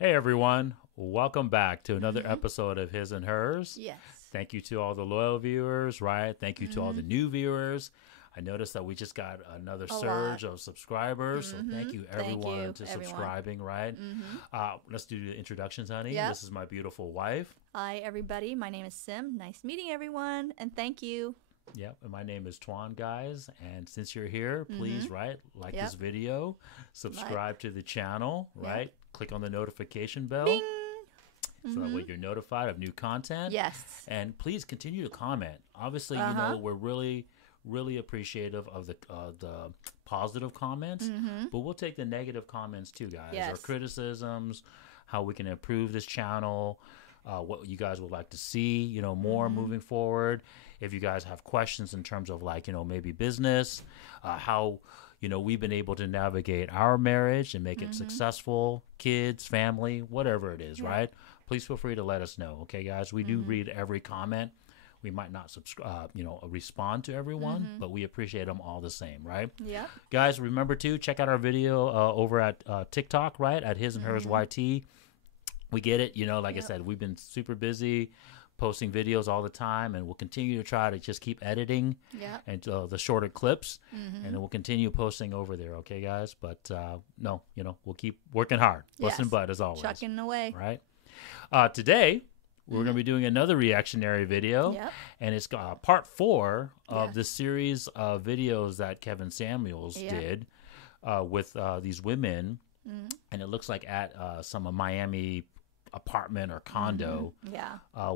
Hey everyone, welcome back to another episode of His and Hers. Yes. Thank you to all the loyal viewers, right? Thank you to all the new viewers. I noticed that we just got another surge of subscribers, so thank you everyone subscribing, right? Let's do the introductions, honey. Yep. This is my beautiful wife. Hi, everybody. My name is Sim. Nice meeting everyone, and thank you. Yep, and my name is Twan, guys. And since you're here, please, like this video, subscribe to the channel, right? Click on the notification bell. Bing! So that way you're notified of new content. Yes. And please continue to comment. Obviously, you know, we're really appreciative of the positive comments, but we'll take the negative comments too, guys. Yes. Or criticisms, how we can improve this channel, what you guys would like to see, you know, more moving forward. If you guys have questions in terms of like, you know, maybe business, how, you know, we've been able to navigate our marriage and make it successful, kids, family, whatever it is, right? Please feel free to let us know. Okay, guys, we do read every comment. We might not subscribe, you know, respond to everyone, but we appreciate them all the same, right? Yeah. Guys, remember to check out our video over at TikTok, right? At His and Hers YT. We get it. You know, like I said, we've been super busy posting videos all the time, and we'll continue to try to just keep editing and the shorter clips, and then we'll continue posting over there. Okay, guys? But no, you know, we'll keep working hard, busting butt as always. Chucking away. Right? Today, we're going to be doing another reactionary video, and it's part 4 of the series of videos that Kevin Samuels did with these women, and it looks like at some Miami apartment or condo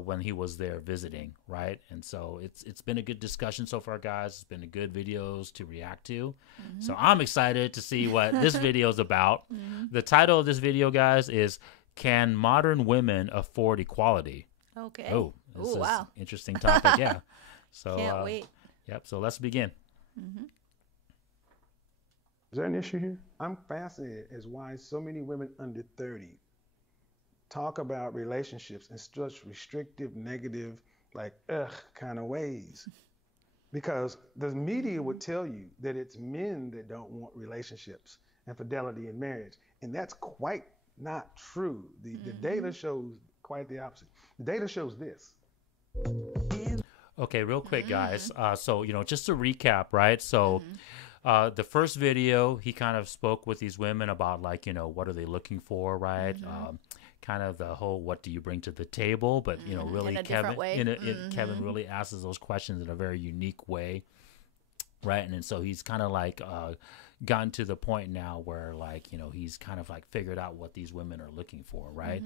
when he was there visiting, right? And so it's been a good discussion so far, guys. It's been a good videos to react to. So I'm excited to see what this video is about. The title of this video, guys, is Can Modern Women Afford Equality? Okay. Oh, this is wow. interesting topic. Yeah. So Can't wait. Yep. So let's begin. Is there an issue here? I'm fascinated as why so many women under 30 talk about relationships in such restrictive, negative, like kind of ways. Because the media would tell you that it's men that don't want relationships and fidelity in marriage. And that's quite not true. The data shows quite the opposite. The data shows this. Okay, real quick, guys. So, you know, just to recap, right? So the first video, he kind of spoke with these women about like, you know, what are they looking for, right? Kind of the whole, what do you bring to the table? But, you know, really Kevin really asks those questions in a very unique way, right? And then so he's kind of like gotten to the point now where like, you know, he's kind of like figured out what these women are looking for, right?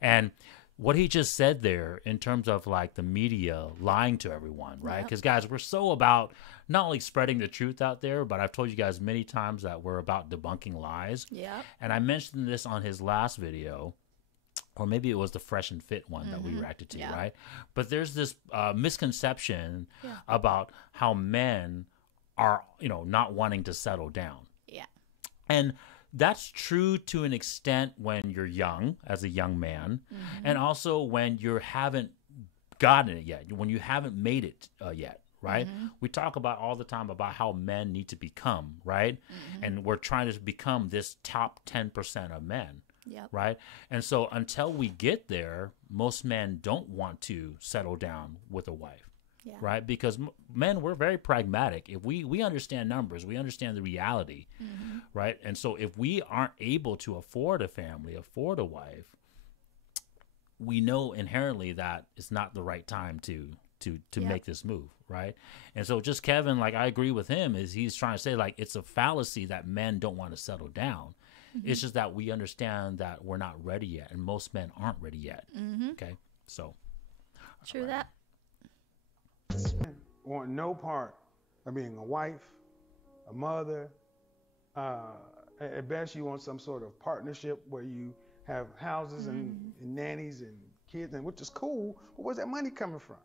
And what he just said there in terms of like the media lying to everyone, right? Because guys, we're so about not only spreading the truth out there, but I've told you guys many times that we're about debunking lies. And I mentioned this on his last video, or maybe it was the Fresh and Fit one that we reacted to, right? But there's this misconception about how men are, you know, not wanting to settle down. And that's true to an extent when you're young, as a young man, and also when you haven't gotten it yet, when you haven't made it yet, right? We talk about all the time about how men need to become, right? And we're trying to become this top 10% of men. Right. And so until we get there, most men don't want to settle down with a wife. Right. Because men, we're very pragmatic. If we understand numbers, we understand the reality. Right. And so if we aren't able to afford a family, afford a wife, we know inherently that it's not the right time to make this move. Right. And so just Kevin, like I agree with him, is he's trying to say like it's a fallacy that men don't want to settle down. It's just that we understand that we're not ready yet, and most men aren't ready yet. Okay, so True that. Want no part of being a wife, a mother. At best, you want some sort of partnership where you have houses and nannies and kids, and which is cool. But where's that money coming from?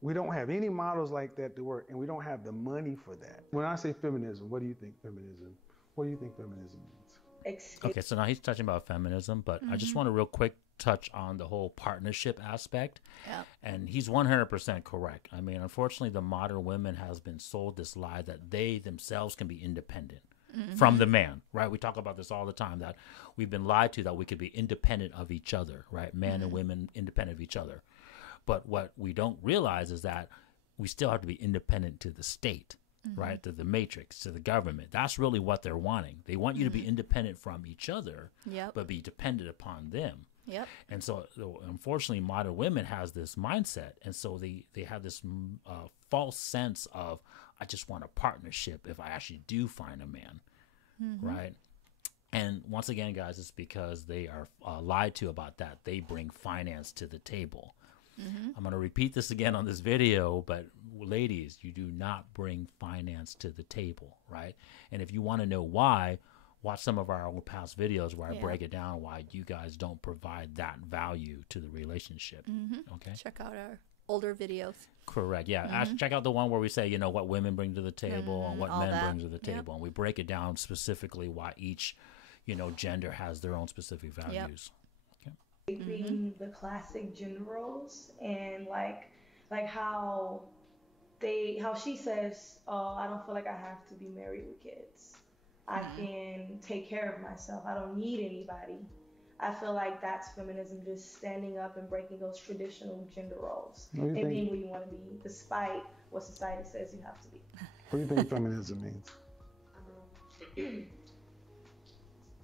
We don't have any models like that to work, and we don't have the money for that. When I say feminism, what do you think feminism? What do you think feminism means? Okay, so now he's touching about feminism, but I just want to real quick touch on the whole partnership aspect. And he's 100% correct. I mean, unfortunately, the modern women has been sold this lie that they themselves can be independent, from the man, right? We talk about this all the time, that we've been lied to that we could be independent of each other, right? Men and women independent of each other. But what we don't realize is that we still have to be independent to the state, right? To the matrix, to the government. That's really what they're wanting. They want you to be independent from each other, but be dependent upon them. Yep. And so, unfortunately, modern women has this mindset, and so they have this false sense of, I just want a partnership if I actually do find a man, right? And once again, guys, it's because they are lied to about that. They bring finance to the table. I'm going to repeat this again on this video, but ladies, you do not bring finance to the table, right? And if you want to know why, watch some of our old past videos where I break it down why you guys don't provide that value to the relationship. Okay. Check out our older videos. Correct. Yeah. Check out the one where we say, what women bring to the table and what men bring to the table. And we break it down specifically why each, gender has their own specific values. Being the classic gender roles, and like how she says, oh, I don't feel like I have to be married with kids. I can take care of myself. I don't need anybody. I feel like that's feminism, just standing up and breaking those traditional gender roles and being who you want to be, despite what society says you have to be. What do you think feminism means?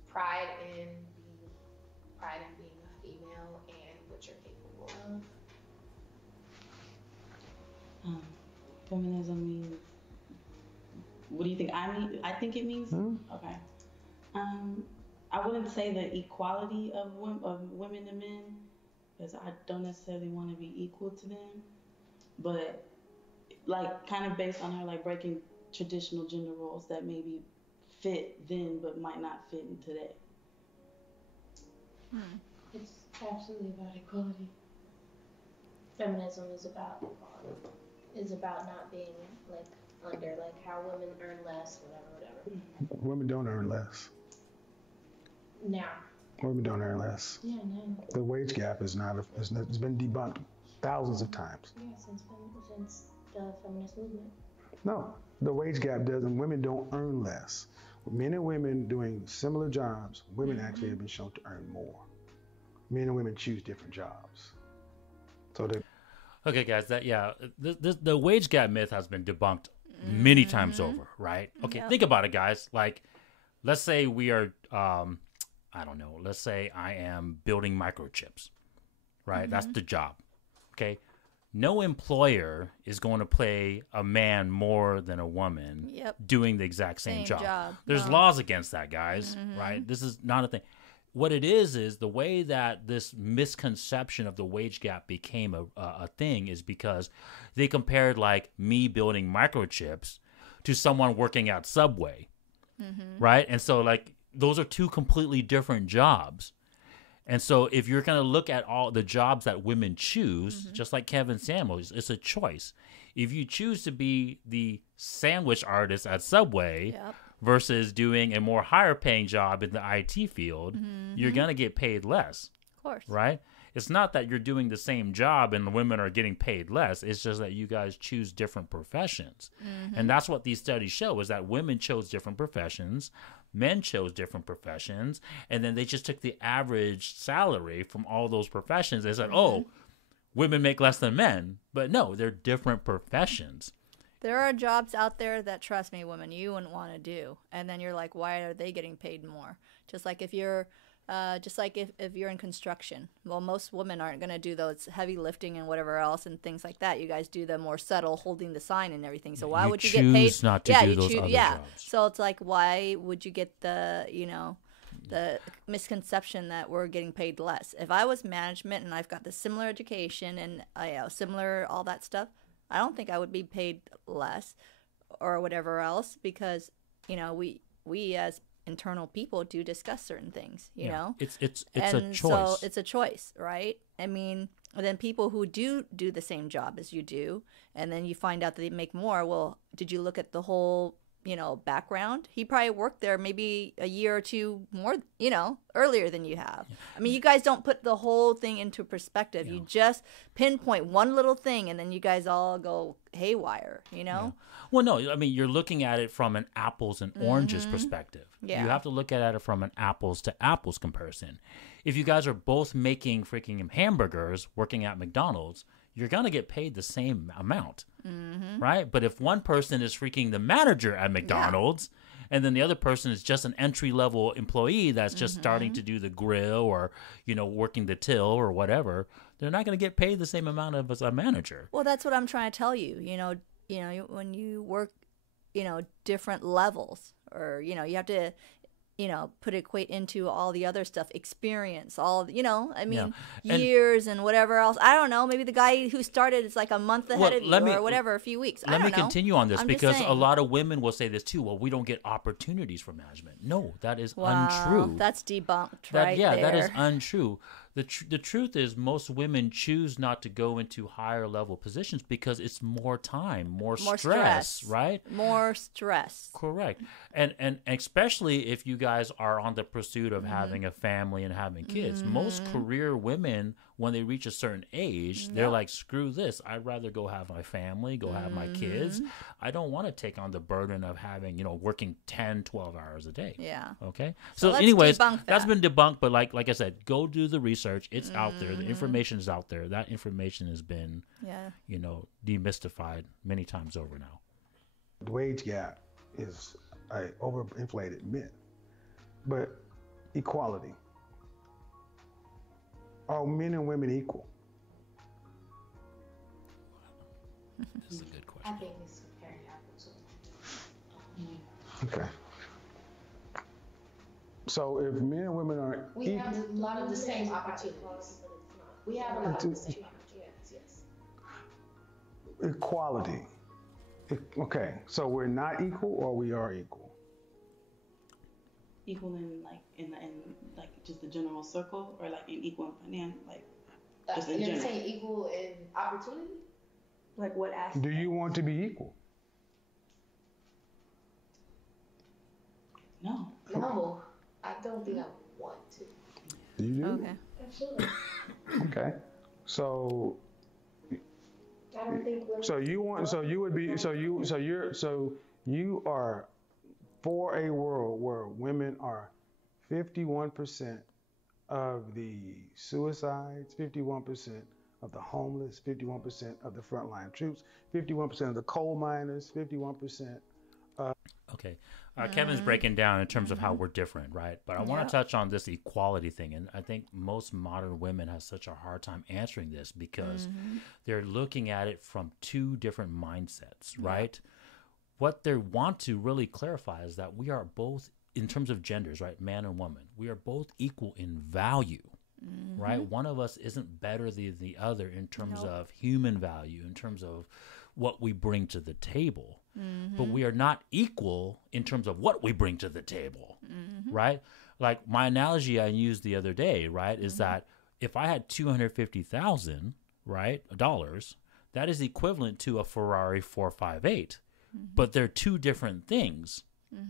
Pride in being a female and what you're capable of. Feminism means. What do you think I think it means? Okay. I wouldn't say the equality of women and men, because I don't necessarily want to be equal to them, but like kind of based on her like breaking traditional gender roles that maybe fit then but might not fit in today. It's absolutely about equality. Feminism is about equality. Is about not being like under, like how women earn less, whatever. Women don't earn less. Now. Women don't earn less. Yeah, no. The wage gap it's been debunked thousands of times. Yeah, since the feminist movement. No, the wage gap women don't earn less. Men and women doing similar jobs, women actually have been shown to earn more. Men and women choose different jobs. So okay, guys, the wage gap myth has been debunked many times over, right? Okay, think about it, guys. Like, let's say we are, I don't know, let's say I am building microchips, right? That's the job, okay? No employer is going to pay a man more than a woman doing the exact same job. There's laws against that, guys, right? This is not a thing. What it is the way that this misconception of the wage gap became a thing is because they compared like me building microchips to someone working at Subway, right? And so like those are two completely different jobs. And so if you're going to look at all the jobs that women choose, just like Kevin Samuels, it's a choice. If you choose to be the sandwich artist at Subway versus doing a more higher paying job in the IT field, you're going to get paid less. Of course. Right? It's not that you're doing the same job and the women are getting paid less. It's just that you guys choose different professions. And that's what these studies show, is that women chose different professions, men chose different professions, and then they just took the average salary from all those professions. They said, oh, women make less than men. But no, they're different professions. There are jobs out there that, trust me, women, you wouldn't want to do. And then you're like, why are they getting paid more? Just like if you're if you're in construction. Well, most women aren't going to do those heavy lifting and whatever else and things like that. You guys do the more subtle, holding the sign and everything. So why would you get paid? Not to do those other jobs. So it's like, why would you get the misconception that we're getting paid less? If I was management and I've got the similar education and similar all that stuff, I don't think I would be paid less or whatever else, because we as internal people do discuss certain things, you know. It's a choice. So it's a choice, right? I mean, and then people who do the same job as you do, and then you find out that they make more. Well, did you look at the whole background. He probably worked there maybe a year or two more, earlier than you have. I mean, you guys don't put the whole thing into perspective. You just pinpoint one little thing, and then you guys all go haywire, Well, no, I mean, you're looking at it from an apples and oranges perspective. Yeah. You have to look at it from an apples to apples comparison. If you guys are both making freaking hamburgers working at McDonald's, you're going to get paid the same amount, right? But if one person is freaking the manager at McDonald's, and then the other person is just an entry-level employee that's just starting to do the grill or, working the till or whatever, they're not going to get paid the same amount as a manager. Well, that's what I'm trying to tell you. When you work, different levels, or you have to, equate into all the other stuff, experience, years and whatever else. I don't know. Maybe the guy who started is like a month ahead of you, or whatever, a few weeks. Let me continue on this, because a lot of women will say this too. Well, we don't get opportunities for management. No, that is untrue. That's debunked right there. That is untrue. The truth is, most women choose not to go into higher level positions because it's more time, more stress, right? More stress. Correct. And especially if you guys are on the pursuit of having a family and having kids. Most career women, when they reach a certain age, they're like, screw this. I'd rather go have my family, go have my kids. I don't want to take on the burden of having, working 10, 12 hours a day. Yeah. Okay. So anyways, that's been debunked. But like I said, go do the research. It's out there. The information is out there. That information has been, demystified many times over now. The wage gap is an overinflated myth. But equality. Are men and women equal? This is a good question. I think it's comparing apples. Okay. So if men and women are We equal, have a lot of the same opportunities. We have a lot of the same opportunities, yes. equality. Okay, so we're not equal, or we are equal? Equal in just the general circle, or like in equal in just in You're general. saying equal in opportunity? Like what aspect? Do you want to be equal? No. No, I don't think I want to. Do you do? Okay. Absolutely. Okay. So I don't think women. so you want so you would be so you are for a world where women are 51% of the suicides, 51% of the homeless, 51% of the frontline troops, 51% of the coal miners, 51%. Okay. Kevin's breaking down in terms of how we're different, right? But I want to touch on this equality thing. And I think most modern women have such a hard time answering this because they're looking at it from two different mindsets, right? What they want to really clarify is that we are both, in terms of genders, right, man and woman, we are both equal in value, right? One of us isn't better than the other in terms of human value, in terms of what we bring to the table. But we are not equal in terms of what we bring to the table, right? Like my analogy I used the other day, right, is that if I had $250,000, right, dollars, that is equivalent to a Ferrari 458. But they're two different things,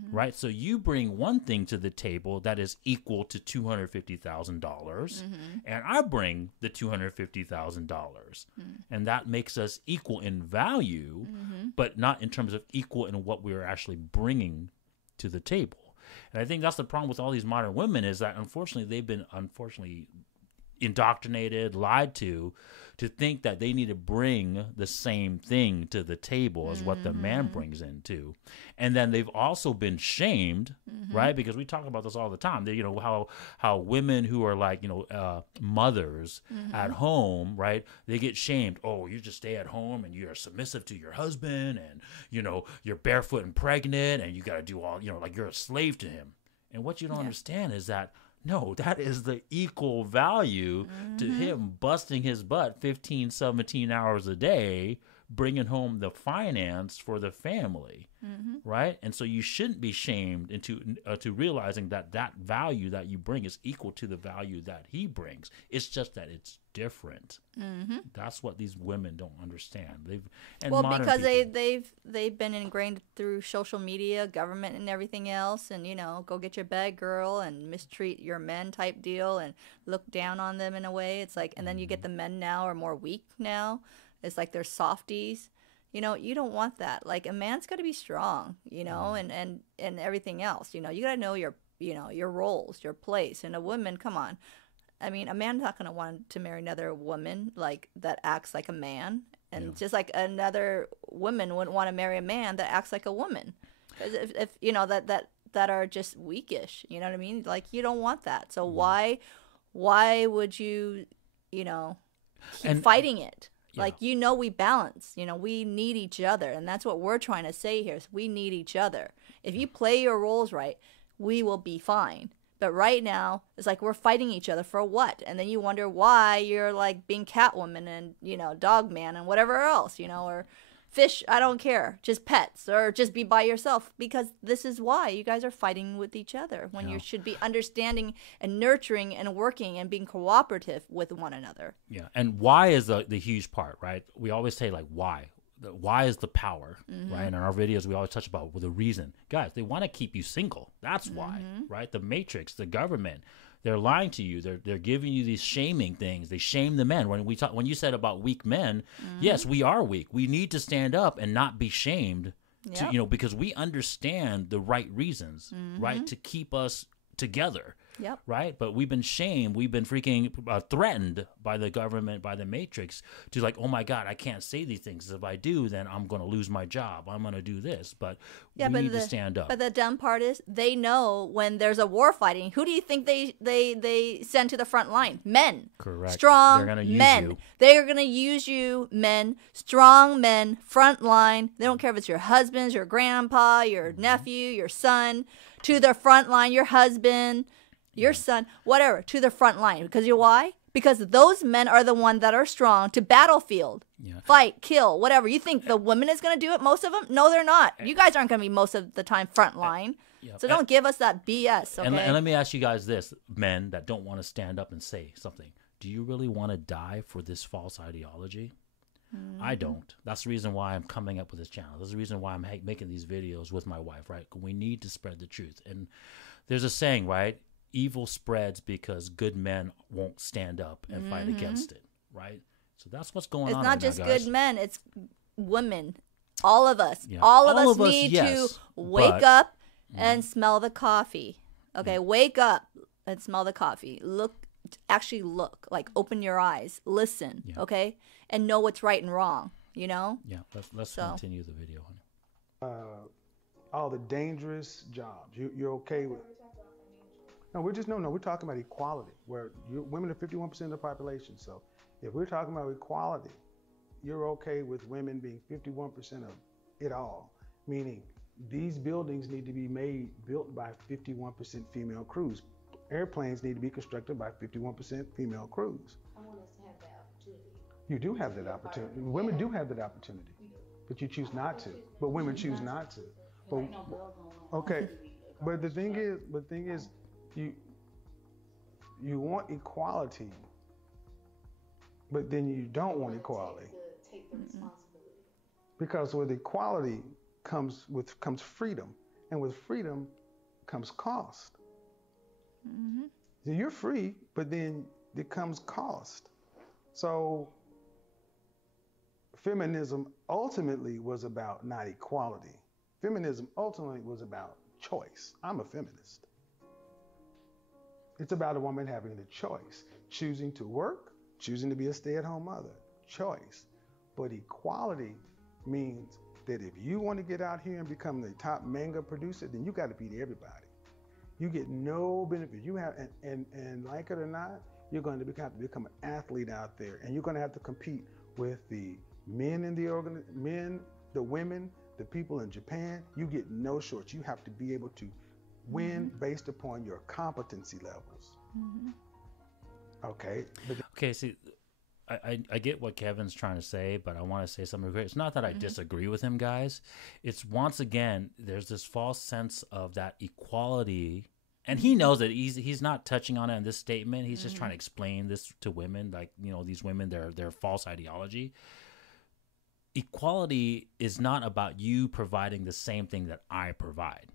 right? So you bring one thing to the table that is equal to $250,000, and I bring the $250,000, and that makes us equal in value, but not in terms of equal in what we're actually bringing to the table. And I think that's the problem with all these modern women, is that unfortunately they've been indoctrinated, lied to think that they need to bring the same thing to the table as what the man brings into. And then they've also been shamed, right? Because we talk about this all the time. They, how women who are like, mothers at home, right? They get shamed. Oh, you just stay at home and you're submissive to your husband, and, you're barefoot and pregnant, and you got to do all, like you're a slave to him. And what you don't understand is that, no, that is the equal value to him busting his butt 15, 17 hours a day, bringing home the finance for the family, right? And so you shouldn't be shamed into to realizing that that value that you bring is equal to the value that he brings. It's just that it's different. That's what these women don't understand. Because they've been ingrained through social media, government, and everything else, and go get your bag, girl, and mistreat your men type deal, and look down on them in a way. It's like, and then you get the men now are more weak now. It's like they're softies. You don't want that. Like, a man's got to be strong, and everything else. You got to know your roles, your place. And a woman, come on. I mean, a man's not going to want to marry another woman like that acts like a man, and just like another woman wouldn't want to marry a man that acts like a woman, because if that are just weakish, you know what I mean? Like, you don't want that. So why would you keep fighting it? Like, we balance. We need each other, and that's what we're trying to say here. Is we need each other. If you play your roles right, we will be fine. But right now, it's like we're fighting each other for what? And then you wonder why you're like being Catwoman and, Dog Man and whatever else, or fish, I don't care, just pets, or just be by yourself. Because this is why you guys are fighting with each other when you should be understanding and nurturing and working and being cooperative with one another. Yeah. And why is the huge part, right? We always say, like, why? Why is the power, right? In our videos, we always touch about the reason. Guys, they want to keep you single. That's why, right? The matrix, the government, they're lying to you. They're giving you these shaming things. They shame the men. When you said about weak men, yes, we are weak. We need to stand up and not be shamed, because we understand the right reasons, right, to keep us together. Yep. Right. But we've been shamed. We've been freaking threatened by the government, by the matrix, to like, oh my God, I can't say these things. If I do, then I'm going to lose my job. I'm going to do this. But we need to stand up. But the dumb part is they know when there's a war fighting, who do you think they send to the front line? Men. Correct. Strong They're gonna use men. you. They are going to use you, men. Strong men, front line. They don't care if it's your husband, your grandpa, your nephew, your son, to the front line, your husband, your son, whatever, to the front line. Because why? Because those men are the ones that are strong to battlefield, fight, kill, whatever. You think the woman is going to do it, most of them? No, they're not. You guys aren't going to be most of the time front line. So don't give us that BS, okay? And let me ask you guys this, men that don't want to stand up and say something. Do you really want to die for this false ideology? I don't. That's the reason why I'm coming up with this channel. That's the reason why I'm making these videos with my wife, right? We need to spread the truth. And there's a saying, right? Evil spreads because good men won't stand up and fight against it, right? So that's what's going on. It's not just good men, it's women. All of us. Yeah. All of us need to wake up and smell the coffee. Okay, wake up and smell the coffee. Actually look, like open your eyes, listen, okay? And know what's right and wrong, Yeah, let's continue the video. All the dangerous jobs. You're okay with? No, we're talking about equality, where women are 51% of the population. So if we're talking about equality, you're okay with women being 51% of it all, meaning these buildings need to be built by 51% female crews. Airplanes need to be constructed by 51% female crews. I want us to have that opportunity. You do have that opportunity. Women do have that opportunity, but you choose not to. But women choose not to. But, okay, but the thing is, you want equality, but then you don't want equality. Take the responsibility. Because with equality comes freedom, and with freedom comes cost. So you're free, but then it comes cost. So feminism ultimately was about not equality. Feminism ultimately was about choice. I'm a feminist. It's about a woman having the choice, choosing to work, choosing to be a stay-at-home mother, choice. But equality means that if you want to get out here and become the top manga producer, then you got to beat everybody. You get no benefit. You have, and like it or not, you're going to have to become an athlete out there, and you're going to have to compete with the men in the women, the people in Japan. You get no shorts. You have to be able to win based upon your competency levels. Okay. Okay. See, I get what Kevin's trying to say, but I want to say something. It's not that I disagree with him, guys. It's once again, there's this false sense of that equality. And he knows that he's not touching on it in this statement. He's just trying to explain this to women, like, you know, these women, their false ideology. Equality is not about you providing the same thing that I provide,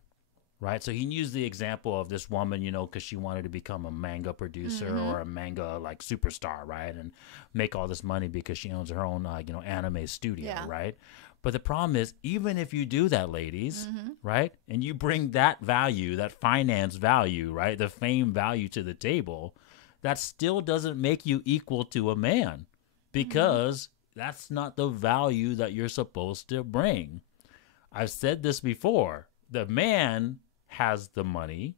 right? So he used the example of this woman, you know, because she wanted to become a manga producer or a manga like superstar, right? And make all this money because she owns her own, you know, anime studio, right? But the problem is, even if you do that, ladies, right, and you bring that value, that finance value, right, the fame value to the table, that still doesn't make you equal to a man, because that's not the value that you're supposed to bring. I've said this before. The man has the money.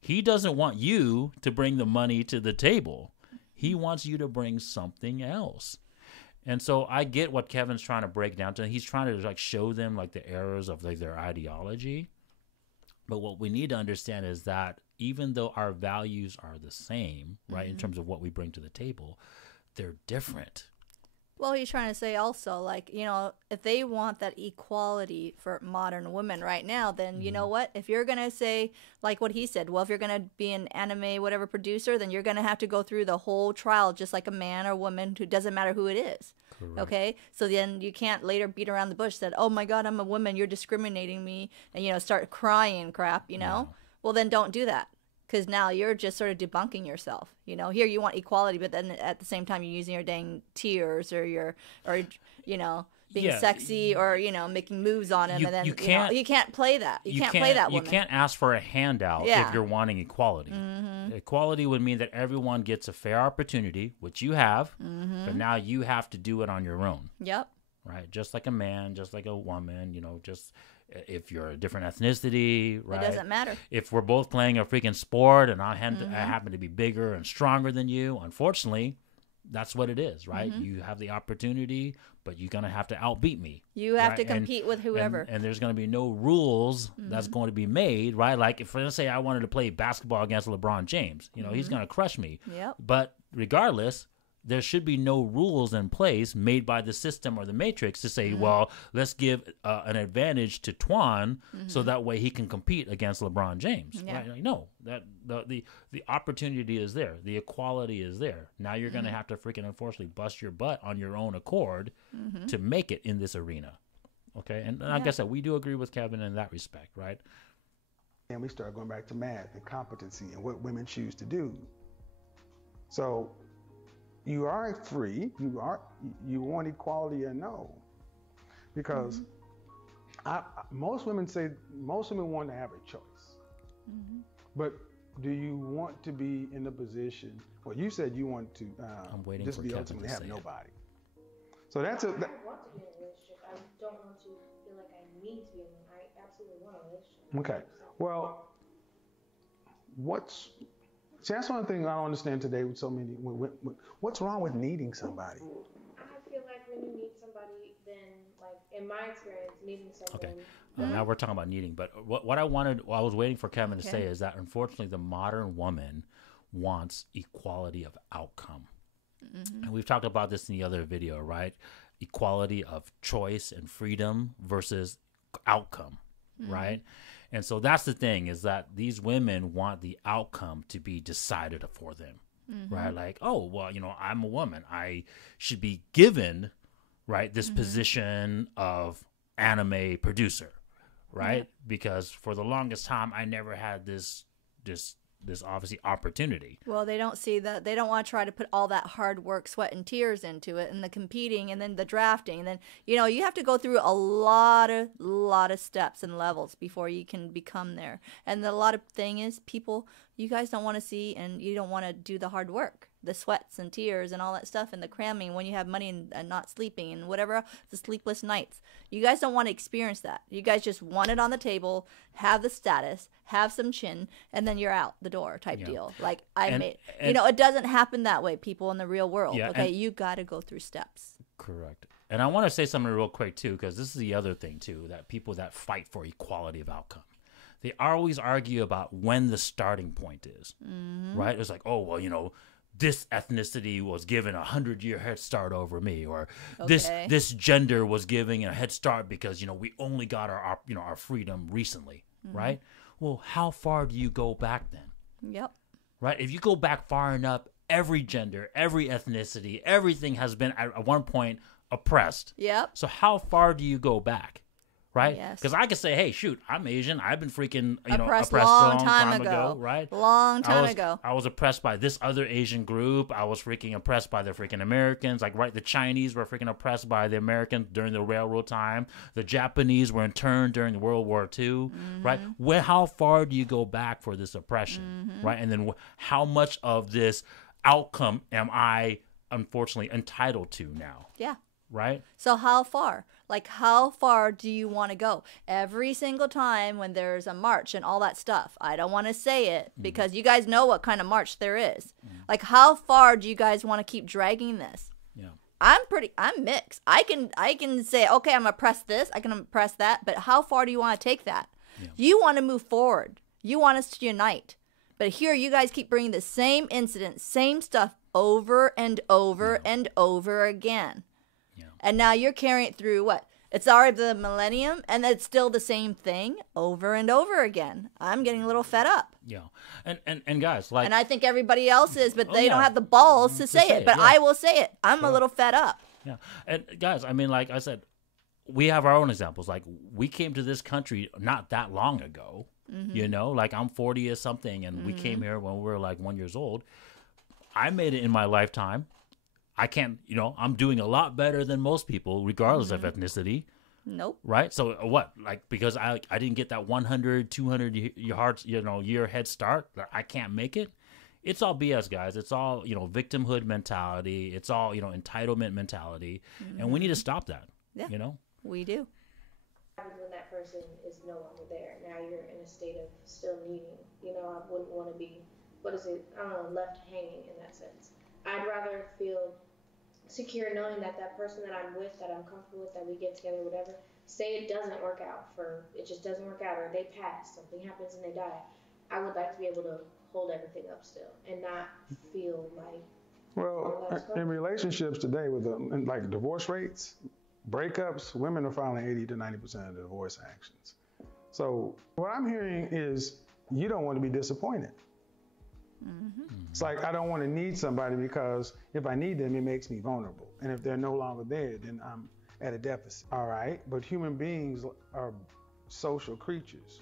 He doesn't want you to bring the money to the table. He wants you to bring something else. And so I get what Kevin's trying to break down to. He's trying to like show them like the errors of like their ideology. But what we need to understand is that even though our values are the same, right, in terms of what we bring to the table, they're different. Well, he's trying to say also, like, you know, if they want that equality for modern women right now, then you know what? If you're going to say, like what he said, well, if you're going to be an anime, whatever producer, then you're going to have to go through the whole trial just like a man or woman, who doesn't matter who it is. Correct. Okay? So then you can't later beat around the bush that, oh my God, I'm a woman, you're discriminating me, and, you know, start crying crap, you know? No. Well, then don't do that. Because now you're just sort of debunking yourself. You know, here you want equality, but then at the same time you're using your dang tears or you know, being sexy or, you know, making moves on him. And then you can't play that. You can't play that woman. You can't ask for a handout if you're wanting equality. Equality would mean that everyone gets a fair opportunity, which you have, but now you have to do it on your own. Yep. Right? Just like a man, just like a woman, you know, just... If you're a different ethnicity, right? It doesn't matter. If we're both playing a freaking sport and I happen to be bigger and stronger than you, unfortunately, that's what it is, right? You have the opportunity, but you're going to have to outbeat me. You have to compete with whoever. And there's going to be no rules that's going to be made, right? Like, if, let's say I wanted to play basketball against LeBron James, you know, he's going to crush me. Yep. But regardless... there should be no rules in place made by the system or the matrix to say, well, let's give an advantage to Twan so that way he can compete against LeBron James. Yeah. Right? Like, no, that the opportunity is there. The equality is there. Now you're going to have to freaking unfortunately bust your butt on your own accord to make it in this arena. Okay. And like I said, we do agree with Kevin in that respect, right? And we start going back to math and competency and what women choose to do. So you are free. You want equality or no? Because most women want to have a choice. But do you want to be in a position? Well, you said you want to just be ultimately have nobody. So that's a. I want to be in a relationship. I don't want to feel like I need to be in one. I absolutely want a relationship. Okay. Well, that's one thing I don't understand today with so many. What's wrong with needing somebody? I feel like when you need somebody, then, like, in my experience, needing someone. Okay. Now we're talking about needing, but what I was waiting for Kevin to say is that unfortunately the modern woman wants equality of outcome. And we've talked about this in the other video, right? Equality of choice and freedom versus outcome, right? And so that's the thing, is that these women want the outcome to be decided for them, right? Like, oh, well, you know, I'm a woman. I should be given, right, this position of anime producer, right? Because for the longest time, I never had this obviously opportunity. Well, they don't see that. They don't want to try to put all that hard work, sweat, and tears into it, and the competing, and then the drafting, and then, you know, you have to go through a lot of steps and levels before you can become there. And a lot of thing is, people, you guys don't want to see, and you don't want to do the hard work, the sweats and tears and all that stuff, and the cramming when you have money and not sleeping and whatever, the sleepless nights. You guys don't want to experience that. You guys just want it on the table, have the status, have some chin, and then you're out the door type deal. Like, you know, it doesn't happen that way, people, in the real world. Yeah, okay, you got to go through steps. Correct. And I want to say something real quick, too, because this is the other thing, too, that people that fight for equality of outcome, they always argue about when the starting point is, right? It's like, oh, well, you know, this ethnicity was given 100-year head start over me, or Okay. this gender was giving a head start because, we only got our freedom recently, right? Well, how far do you go back then? Yep. Right? If you go back far enough, every gender, every ethnicity, everything has been at one point oppressed. Yep. So how far do you go back? Right? Yes. Because I could say, hey, shoot, I'm Asian. I've been freaking, Oppressed oppressed a long long time time ago. right? Long time ago. I was oppressed by this other Asian group. I was freaking oppressed by the freaking Americans. Like, right, the Chinese were freaking oppressed by the Americans during the railroad time. The Japanese were interned during World War II, right? How far do you go back for this oppression, right? And then how much of this outcome am I, unfortunately, entitled to now, Yeah. right? So how far? Like, how far do you want to go? Every single time when there's a march and all that stuff, I don't want to say it because you guys know what kind of march there is. Like, how far do you guys want to keep dragging this? Yeah. I'm mixed. I can say, okay, I'm gonna press this, I can press that, but how far do you want to take that? Yeah. You want to move forward. You want us to unite. But here you guys keep bringing the same incident, same stuff over and over and over again. And now you're carrying it through what? It's already the millennium, and it's still the same thing over and over again. I'm getting a little fed up. Yeah. And guys, like... And I think everybody else is, but they yeah. don't have the balls to say it. But yeah. I will say it. I'm a little fed up. Yeah. And guys, I mean, like I said, we have our own examples. Like, we came to this country not that long ago. Like, I'm 40 or something, and we came here when we were like 1 year old. I made it in my lifetime. I can't, I'm doing a lot better than most people, regardless of ethnicity. Nope. Right? So what? Like, because I didn't get that 100, 200 year head start, I can't make it. It's all BS, guys. It's all, victimhood mentality. It's all, entitlement mentality. And we need to stop that. Yeah. We do. When that person is no longer there, now you're in a state of still needing. I wouldn't want to be, left hanging in that sense. I'd rather feel secure knowing that person that I'm with, that I'm comfortable with, that we get together, whatever, say it doesn't work out, it just doesn't work out, or they pass, something happens and they die. I would like to be able to hold everything up still and not feel like... Well, in relationships today with like divorce rates, breakups, women are filing 80 to 90% of the divorce actions. So what I'm hearing is you don't want to be disappointed. It's like, I don't want to need somebody because if I need them, it makes me vulnerable. And if they're no longer there, then I'm at a deficit. All right. But human beings are social creatures.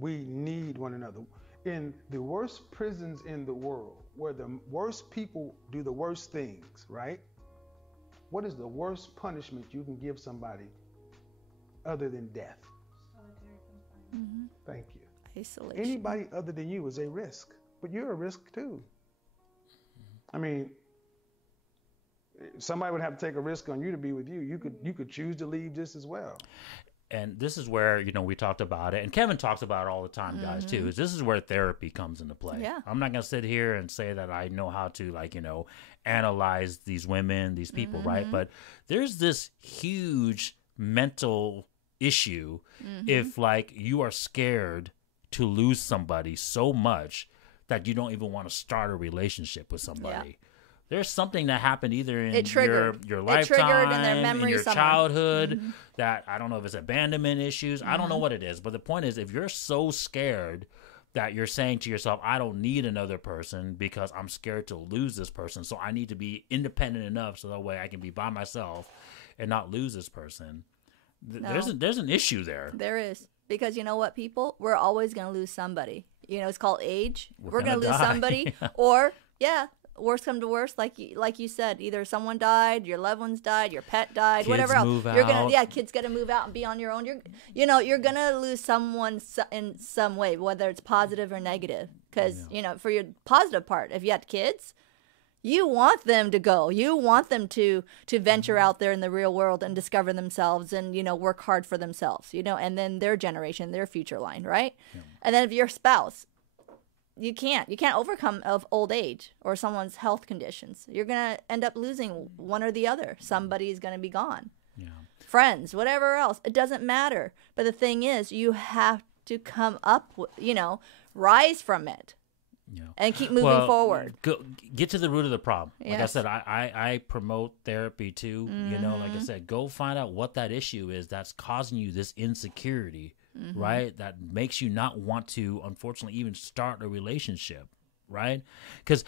We need one another. In the worst prisons in the world, where the worst people do the worst things, right? What is the worst punishment you can give somebody other than death? Thank you. Isolation. Anybody other than you is a risk. But you're a risk too. I mean, somebody would have to take a risk on you to be with you. You could choose to leave just as well. And this is where, we talked about it. And Kevin talks about it all the time, guys, too. Is this is where therapy comes into play. Yeah. I'm not going to sit here and say that I know how to, analyze these women, these people, right? But there's this huge mental issue if, you are scared to lose somebody so much that you don't even want to start a relationship with somebody. Yeah. There's something that happened either in your lifetime, in their memory, in your somewhere. childhood, that I don't know if it's abandonment issues. I don't know what it is. But the point is, if you're so scared that you're saying to yourself, I don't need another person because I'm scared to lose this person, so I need to be independent enough so that way I can be by myself and not lose this person. There's an issue there. There is. Because you know what, people? We're always going to lose somebody. It's called age. We're going to lose somebody. Or, worst come to worst, like you said, either someone died, your loved ones died, your pet died, kids whatever else. Move You're out. gonna, kids got to move out and be on your own. You're gonna lose someone in some way, whether it's positive or negative. Because for your positive part, if you had kids, you want them to go. You want them to venture out there in the real world and discover themselves and, work hard for themselves, and then their generation, their future line, right? Yeah. And then if your spouse, you can't overcome of old age or someone's health conditions. You're going to end up losing one or the other. Somebody's going to be gone. Yeah. Friends, whatever else, it doesn't matter. But the thing is, you have to come up, rise from it. Yeah. and keep moving forward. Get to the root of the problem. Like I Yes. said, I promote therapy too. You know, like I said, go find out what that issue is that's causing you this insecurity, right? That makes you not want to, unfortunately, even start a relationship, right? Because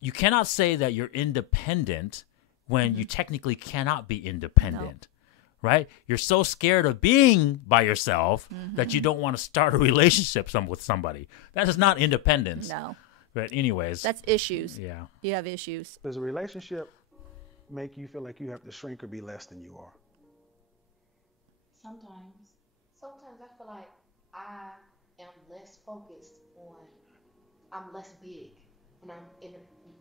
you cannot say that you're independent when you technically cannot be independent. Right? You're so scared of being by yourself that you don't want to start a relationship with somebody. That is not independence. No. But anyways. That's issues. Yeah. You have issues. Does a relationship make you feel like you have to shrink or be less than you are? Sometimes. Sometimes I feel like I am less focused on, I'm less big when I'm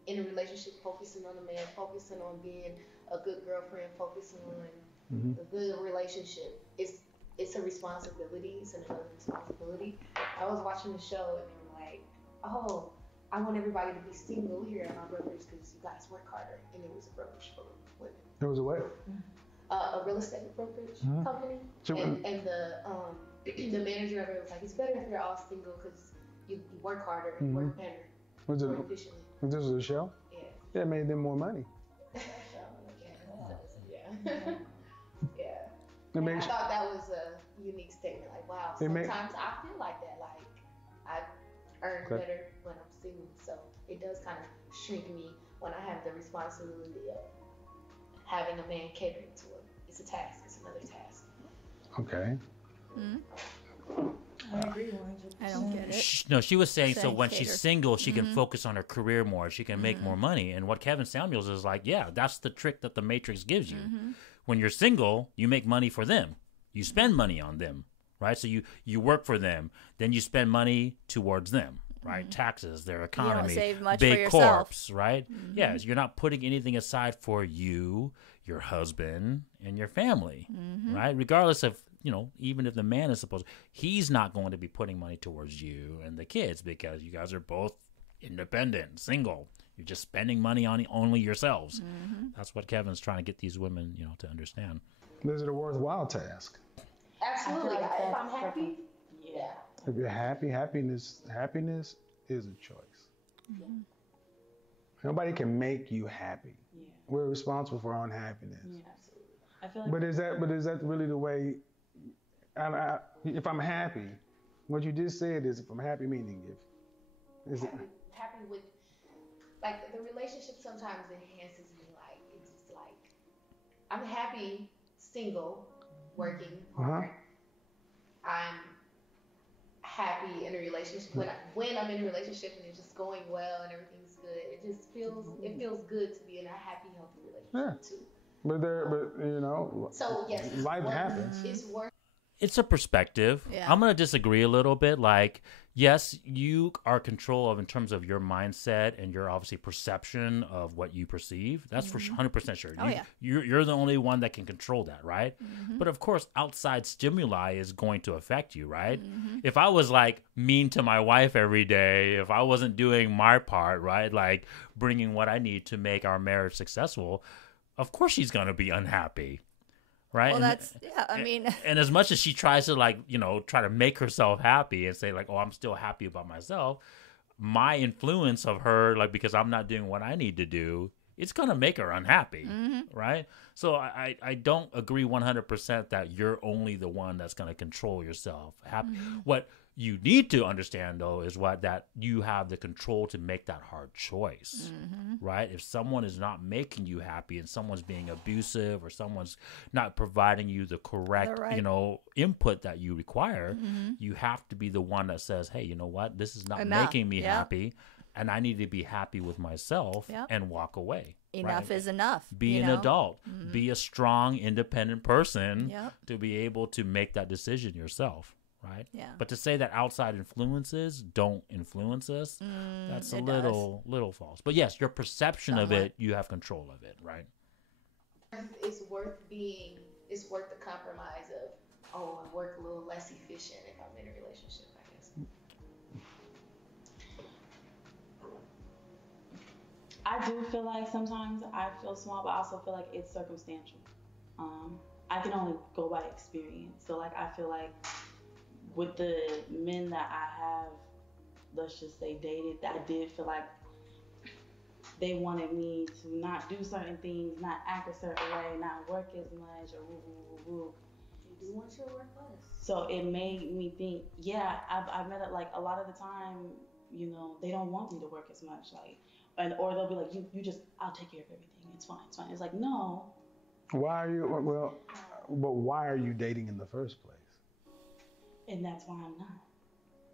in a relationship, focusing on the man, focusing on being a good girlfriend, focusing on the relationship. It's a responsibility. It's another responsibility. I was watching the show and they were like, oh, I want everybody to be single here at my brokerage because you guys work harder. And it was a brokerage for women. It was a what? A real estate brokerage company. And the manager of it was like, it's better if you're all single because you work harder, you work better, more efficiently. This was a show? Yeah. Yeah, it made them more money. Yeah. It And I makes, thought that was a unique statement. Like, wow, sometimes I feel like that. Like, I earn better when I'm single. So it does kind of shrink me when I have the responsibility of having a man catering to it. It's a task. It's another task. okay. I agree 100%. I don't get it. No, she was saying so Saying when cater. she's single, she can focus on her career more. She can make more money. And what Kevin Samuels is like, yeah, that's the trick that the Matrix gives you. When you're single, you make money for them. You spend money on them, right? So you work for them. Then you spend money towards them, right? Taxes, their economy, save much big for yourself. corps, right? Yes, you're not putting anything aside for you, your husband, and your family, right? Regardless of, you know, even if the man is supposed, he's not going to be putting money towards you and the kids because you guys are both independent, single. You're just spending money on only yourselves. That's what Kevin's trying to get these women, you know, to understand. Is it a worthwhile task? Absolutely. I feel like If that's I'm happy, Yeah. If you're happy, happiness is a choice. Nobody can make you happy. Yeah. We're responsible for our own happiness. Yeah. Absolutely. I feel like But is that really the way? If I'm happy, what you just said is if I'm happy, meaning if happy with, like, the relationship sometimes enhances me. Like, it's just like, I'm happy, single, working hard. I'm happy in a relationship. When I'm in a relationship and it's just going well and everything's good, it feels good to be in a happy, healthy relationship too. But you know, So yes, life happens. It's worth. It's a perspective. Yeah. I'm going to disagree a little bit. Like, yes, you are control of in terms of your mindset and your obviously perception of what you perceive. That's for 100% sure. Oh, yeah. You're the only one that can control that, right? But of course, outside stimuli is going to affect you, right? If I was like mean to my wife every day, if I wasn't doing my part, right, like bringing what I need to make our marriage successful, of course she's going to be unhappy. Right. Well, and, that's, yeah, I mean. and as much as she tries to, like, you know, try to make herself happy and say like, oh, I'm still happy about myself, my influence of her, like, because I'm not doing what I need to do, it's going to make her unhappy. Right. So I don't agree 100% that you're only the one that's going to control yourself happy. What you need to understand, though, is that you have the control to make that hard choice, right? If someone is not making you happy and someone's being abusive or someone's not providing you the correct, you know, input that you require, you have to be the one that says, hey, you know what? This is not making me happy, and I need to be happy with myself and walk away. Enough is enough. Be an adult. Be a strong, independent person to be able to make that decision yourself. Right. Yeah. But to say that outside influences don't influence us, that's a little false. But yes, your perception of it, you have control of it, right? It's worth the compromise of, oh, I work a little less efficient if I'm in a relationship, I guess. I do feel like sometimes I feel small, but I also feel like it's circumstantial. I can only go by experience. So like I feel like with the men that I have let's just say dated, I did feel like they wanted me to not do certain things, not act a certain way, not work as much, or woo, woo, woo, woo. You do want your work less. So it made me think, yeah, I've met it like a lot of the time, you know, they don't want me to work as much, like, or they'll be like, you just, I'll take care of everything. It's fine, it's fine. It's like, no. Why are you, well, but why are you dating in the first place? And that's why I'm not.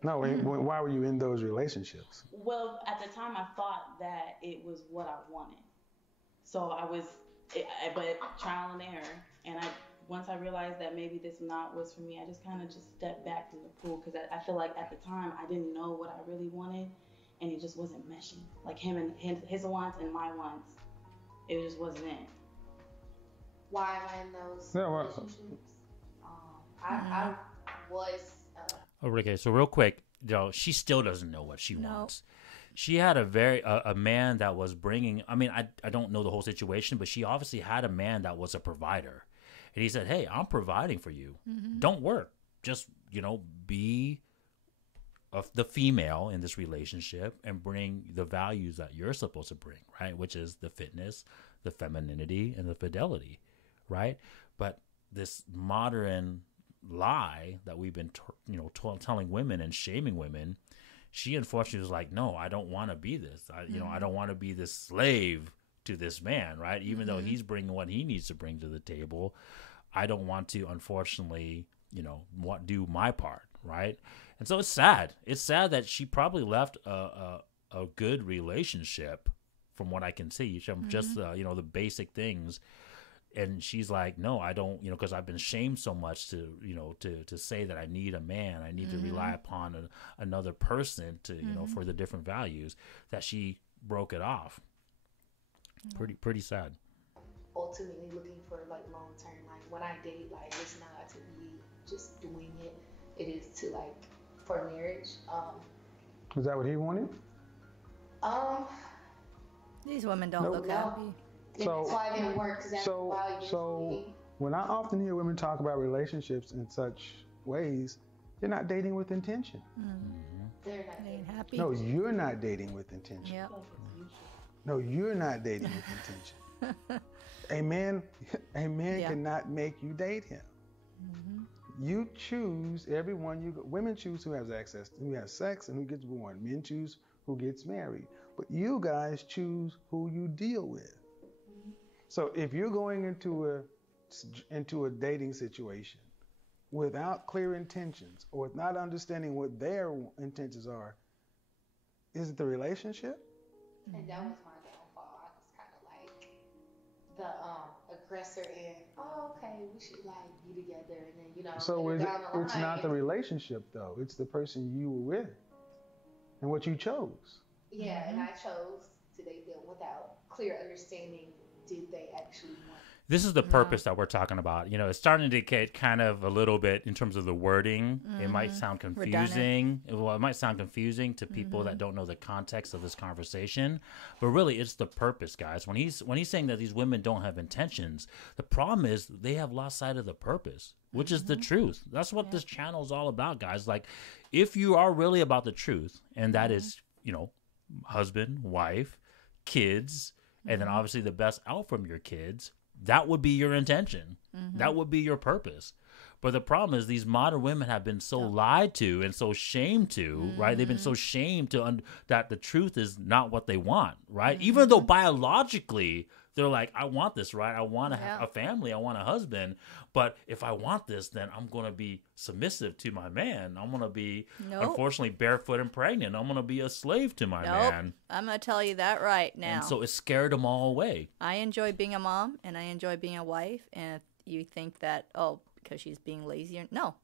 No, why were you in those relationships? Well, at the time, I thought that it was what I wanted. So I was, but trial and error. And once I realized that maybe this not was for me, I just kind of just stepped back from the pool, because I feel like at the time I didn't know what I really wanted, and it just wasn't meshing. Like him and his wants and my wants, it just wasn't it. Why am I in those relationships? I was. Okay, so real quick, you know, she still doesn't know what she wants. She had a man that was bringing, I mean, I don't know the whole situation, but she obviously had a man that was a provider. And he said, hey, I'm providing for you. Don't work. Just, you know, be the female in this relationship and bring the values that you're supposed to bring, right? Which is the fitness, the femininity, and the fidelity, right? But this modern lie that we've been, telling women and shaming women, she unfortunately was like, no, I don't want to be this. I don't want to be this slave to this man, right? Even though he's bringing what he needs to bring to the table, I don't want to, unfortunately, do my part, right? And so it's sad. It's sad that she probably left a good relationship, from what I can see. Just the basic things. And she's like, no, I don't, because I've been shamed so much to say that I need a man. I need to rely upon another person to, for the different values, that she broke it off. Pretty sad. Ultimately looking for like long term, like when I date, like it's not to be just doing it. It is to like for marriage. Was that what he wanted? These women don't look happy. So, that's why it didn't work. So when I often hear women talk about relationships in such ways, they're not dating with intention. They're not They ain't happy. No, you're not dating with intention. Yep. No, you're not dating with intention. A man cannot make you date him. You choose everyone women choose who has access, who has sex, and who gets born. Men choose who gets married. But you guys choose who you deal with. So if you're going into a dating situation without clear intentions, or with not understanding what their intentions are, is it the relationship? And that was my downfall. I was kind of like the aggressor, and okay, we should like be together, and then So it's not the relationship though; it's the person you were with and what you chose. Yeah, and I chose to date them without clear understanding. Did they actually want? This is the purpose that we're talking about. It's starting to get kind of a little bit in terms of the wording. It might sound confusing. Well, it might sound confusing to people that don't know the context of this conversation. But really, it's the purpose, guys. When he's saying that these women don't have intentions, the problem is they have lost sight of the purpose, which is the truth. That's what this channel is all about, guys. Like, if you are really about the truth, and that is, husband, wife, kids, and then obviously the best out from your kids, that would be your intention. That would be your purpose. But the problem is these modern women have been so lied to and so shamed to, right? They've been so shamed that the truth is not what they want, right? Even though biologically they're like, I want this, right? I want to have a family. I want a husband. But if I want this, then I'm going to be submissive to my man. I'm going to be, unfortunately, barefoot and pregnant. I'm going to be a slave to my man. I'm going to tell you that right now. And so it scared them all away. I enjoy being a mom, and I enjoy being a wife. And if you think that, because she's being lazy. No.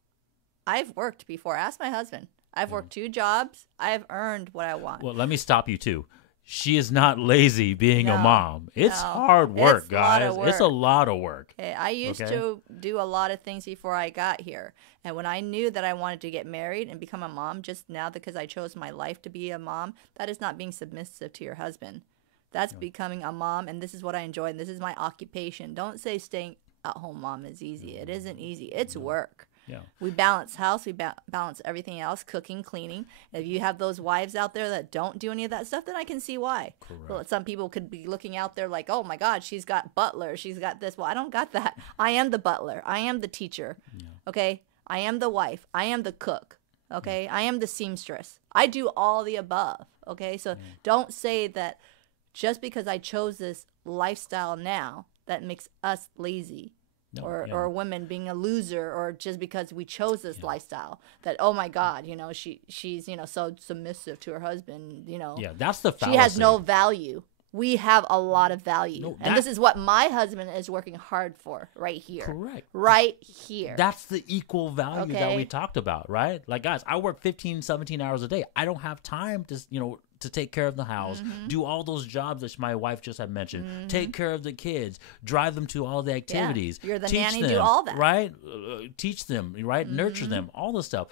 I've worked before. Ask my husband. I've worked 2 jobs. I've earned what I want. Well, let me stop you, too. She is not lazy being a mom. It's hard work, it's guys. It's a lot of work. Okay. I used to do a lot of things before I got here. And when I knew that I wanted to get married and become a mom, just now because I chose my life to be a mom, that is not being submissive to your husband. That's becoming a mom, and this is what I enjoy, and this is my occupation. Don't say staying at home mom is easy. It isn't easy. It's work. Yeah. We balance house, we balance everything else, cooking, cleaning. If you have those wives out there that don't do any of that stuff, then I can see why. Correct. Well, some people could be looking out there like, oh my God, she's got butler, she's got this. Well, I don't got that. I am the butler. I am the teacher. Yeah. Okay? I am the wife. I am the cook. Okay? I am the seamstress. I do all the above. Okay? So don't say that just because I chose this lifestyle now, that makes us lazy. No, or women being a loser, or just because we chose this lifestyle, that oh my God, you know, she's you know, so submissive to her husband, you know, that's the fallacy. She has no value. We have a lot of value, and this is what my husband is working hard for right here. Correct. Right here. That's the equal value that we talked about, right? Like, guys, I work 15, 17 hours a day. I don't have time to, you know, to take care of the house, do all those jobs that my wife just had mentioned, take care of the kids, drive them to all the activities. You're the teach nanny, them, do all that. Right? Teach them, right? Nurture them, all the stuff.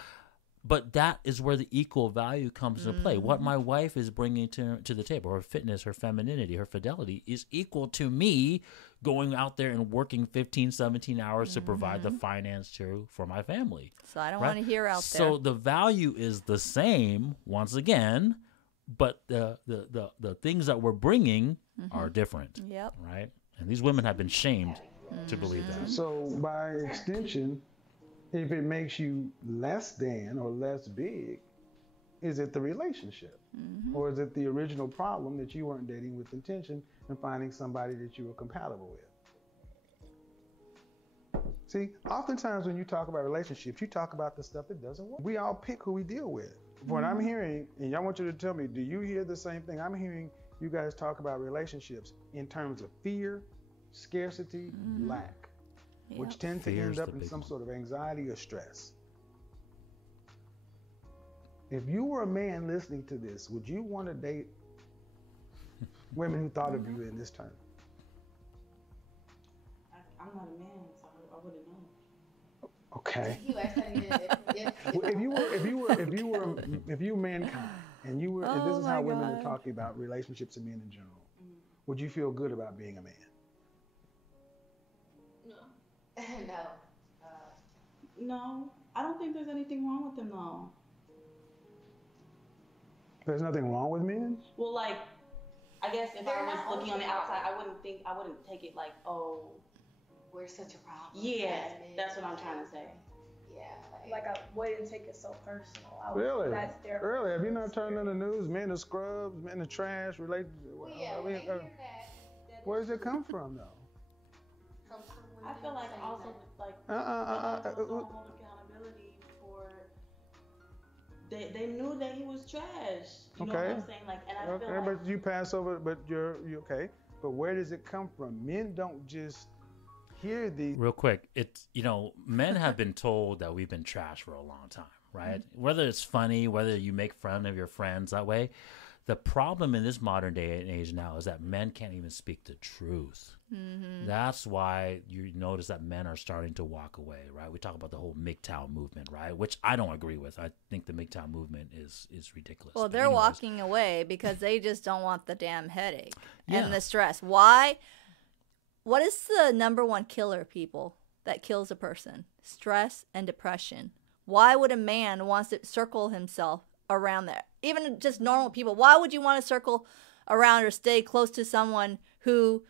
But that is where the equal value comes into play. What my wife is bringing to the table, her fitness, her femininity, her fidelity, is equal to me going out there and working 15, 17 hours to provide the finance for my family. So I don't want to hear out there. So the value is the same, once again, but the things that we're bringing are different. Yep. Right? And these women have been shamed to believe that. So by extension, if it makes you less than or less big, is it the relationship? Or is it the original problem that you weren't dating with intention and finding somebody that you were compatible with? See, oftentimes when you talk about relationships, you talk about the stuff that doesn't work. We all pick who we deal with. What I'm hearing, and I want you to tell me, do you hear the same thing? I'm hearing you guys talk about relationships in terms of fear, scarcity, lack, which tend to end up in some sort of anxiety or stress. If you were a man listening to this, would you want to date women who thought of you in this term? I'm not a man, so I wouldn't know. Okay. You asked how you did it. Well, if you were mankind, and you were, and this is how women are talking about relationships and men in general, would you feel good about being a man? No. No. No, I don't think there's anything wrong with them though. There's nothing wrong with men? Well, like, I guess if I was looking on the outside, I wouldn't take it like, oh, we're such a problem. Yeah, that's what I'm trying to say. Yeah. Like I wouldn't take it so personal. Really? That's their Really? Have you not turned on the news? Men are scrubs, men are trash, related. Well, yeah, I hear that. Where does it come from, though? Comes from I feel like also like Uh-uh. hold accountability for. They knew that he was trash. You know what I'm saying? Like, and I feel like. But you pass over. But you're okay. But where does it come from? Men don't just hear these. Real quick, it's, you know, men have been told that we've been trash for a long time, right? Whether it's funny, whether you make fun of your friends that way. The problem in this modern day and age now is that men can't even speak the truth. That's why you notice that men are starting to walk away, right? We talk about the whole MGTOW movement, right? Which I don't agree with. I think the MGTOW movement is ridiculous. Well, But they're anyways, walking away because they just don't want the damn headache and the stress. Why? What is the number one killer, people, that kills a person? Stress and depression. Why would a man want to circle himself around there? Even just normal people. Why would you want to circle around or stay close to someone who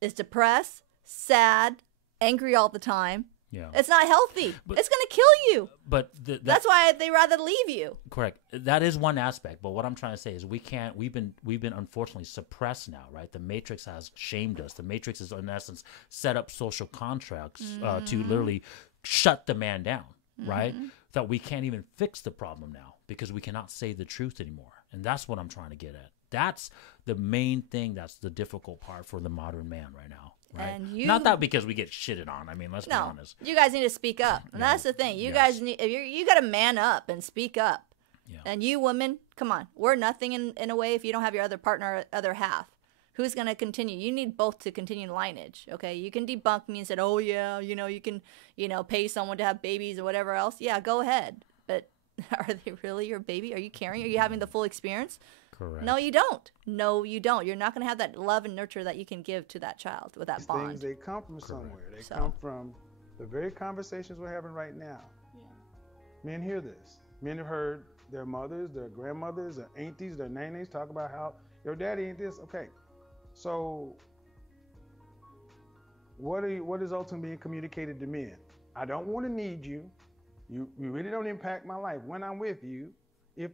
is depressed, sad, angry all the time? Yeah. It's not healthy. It's going to kill you. But that's why they rather leave you. Correct. That is one aspect. But what I'm trying to say is we've been unfortunately suppressed now, right? The Matrix has shamed us. The Matrix is, in essence, set up social contracts to literally shut the man down, right? That we can't even fix the problem now because we cannot say the truth anymore. And that's what I'm trying to get at. That's the main thing. That's the difficult part for the modern man right now. Right? And Not that because we get shitted on. I mean, let's be honest. You guys need to speak up. And that's the thing. You guys need, you got to man up and speak up. Yeah. And you women, come on. We're nothing in a way if you don't have your other partner, other half. Who's going to continue? You need both to continue lineage, okay? You can debunk me and say, oh, yeah, you can, pay someone to have babies or whatever else. Yeah, go ahead. But are they really your baby? Are you caring? Are you having the full experience? Correct. No, you don't. No, you don't. You're not going to have that love and nurture that you can give to that child with that bond. Things, they come from somewhere. They come from the very conversations we're having right now. Men hear this. Men have heard their mothers, their grandmothers, their aunties, their nannies talk about how your daddy ain't this. Okay, so what is ultimately being communicated to men? I don't want to need you. You really don't impact my life when I'm with you. If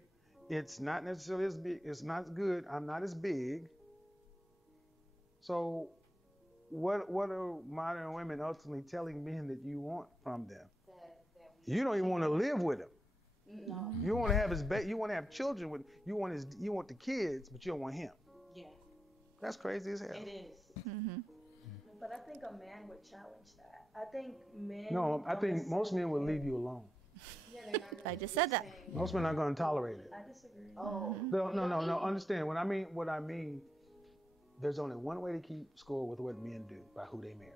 it's not necessarily as big, it's not good. I'm not as big. So what are modern women ultimately telling men that you want from them? You don't even want to live with him. No. You want to have his you want to have children with you want the kids, but you don't want him. Yeah. That's crazy as hell. It is. Mm-hmm. But I think a man would challenge that. I think men. No, I think most men would leave you alone. I just said that. Most men are going to tolerate it. I disagree. Oh. No. Understand what I mean. There's only one way to keep score with what men do, by who they marry.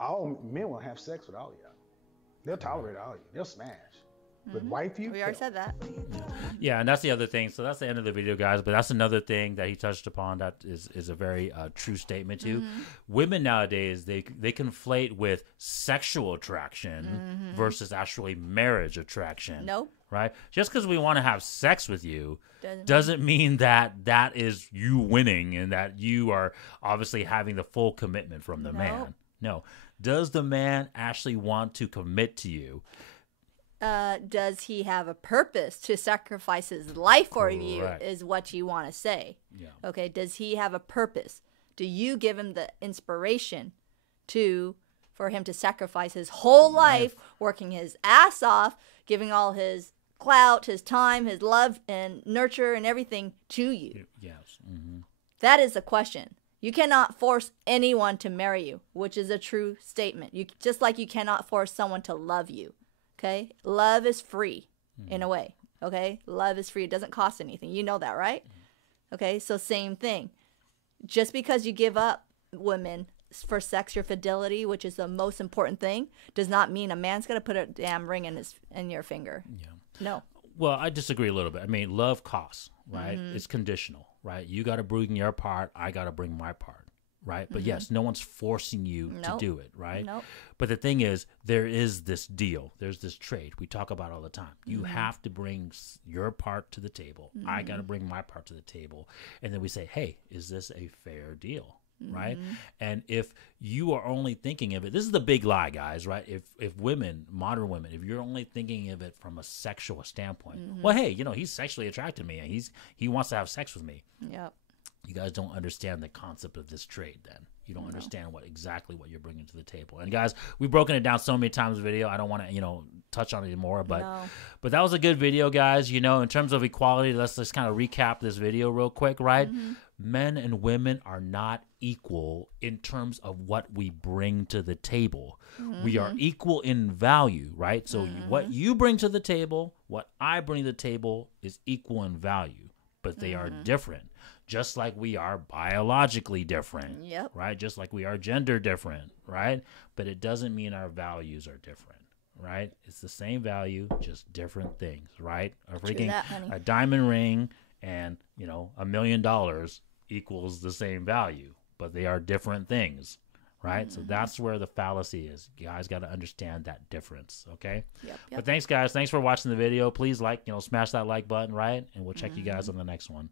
All men will have sex with all y'all. They'll tolerate all you. They'll smash. But wife you. We already said that. Yeah, and that's the other thing. So that's the end of the video, guys. But that's another thing that he touched upon that is a very true statement too. Women nowadays, they conflate with sexual attraction versus actually marriage attraction. Nope. Right? Just because we want to have sex with you Doesn't mean that is you winning and that you are obviously having the full commitment from the man. No. Does the man actually want to commit to you? Does he have a purpose to sacrifice his life for you Correct. is what you want to say. Yeah. Okay, does he have a purpose? Do you give him the inspiration for him to sacrifice his whole life, working his ass off, giving all his clout, his time, his love and nurture and everything to you? Yes. Mm-hmm. That is the question. You cannot force anyone to marry you, which is a true statement. Just like you cannot force someone to love you. Okay? Love is free in a way. Okay? Love is free. It doesn't cost anything. You know that, right? Okay? So same thing. Just because you give up women for sex, your fidelity, which is the most important thing, does not mean a man's going to put a damn ring in your finger. Yeah. No. Well, I disagree a little bit. I mean, love costs, right? It's conditional, right? You got to bring your part. I got to bring my part. Right. But yes, no one's forcing you to do it. Right. Nope. But the thing is, there is this deal. There's this trade we talk about all the time. You have to bring your part to the table. I got to bring my part to the table. And then we say, hey, is this a fair deal? Right. And if you are only thinking of it, this is the big lie, guys. Right. If women, modern women, if you're only thinking of it from a sexual standpoint, well, hey, he's sexually attracted to me and he wants to have sex with me. Yep. You guys don't understand the concept of this trade then. You don't understand exactly what you're bringing to the table. And guys, we've broken it down so many times in the video. I don't want to, touch on it anymore, but that was a good video, guys. In terms of equality, let's just kind of recap this video real quick, right? Men and women are not equal in terms of what we bring to the table. We are equal in value, right? So what you bring to the table, what I bring to the table is equal in value, but they are different. Just like we are biologically different, right? Just like we are gender different, right? But it doesn't mean our values are different, right? It's the same value, just different things, right? A diamond ring and, $1 million equals the same value, but they are different things, right? So that's where the fallacy is. You guys got to understand that difference, okay? Yep. But thanks, guys. Thanks for watching the video. Please smash that like button, right? And we'll check you guys on the next one.